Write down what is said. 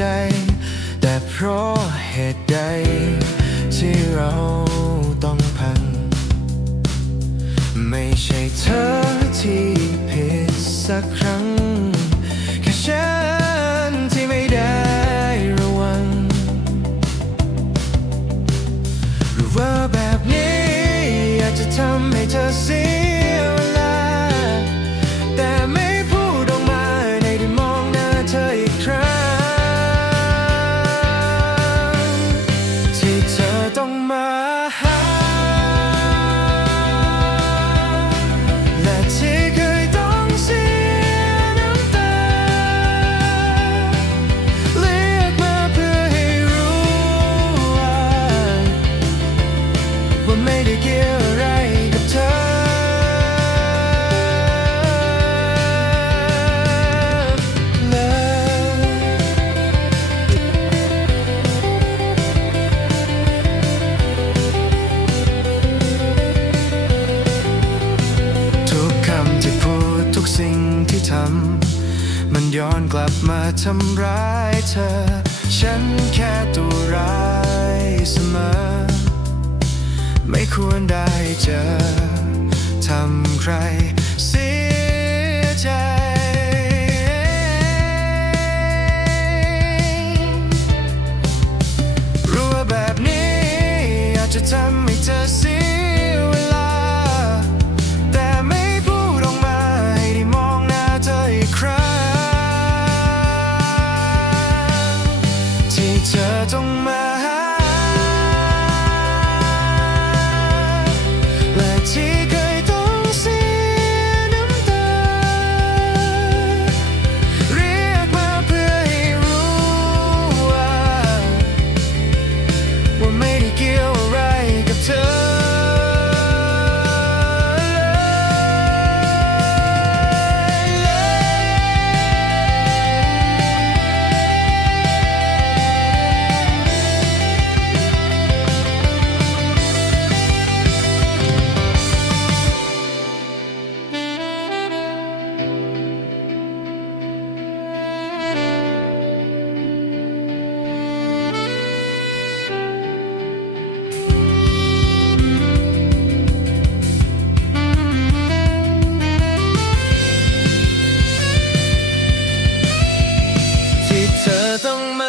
จ แต่เพราะเหตุใด ที่เราต้องพัง ไม่ใช่เธอที่ผิดสักครั้ง ว่ไม่ได้เกี่ยวอะไรกับเธอ ทุกคำที่พูดทุกสิ่งที่ทำมันย้อนกลับมาทำร้ายเธอ ฉันแค่ตัวร้ายเสมอ ไม่ควรได้เจอทำใคร 曾慢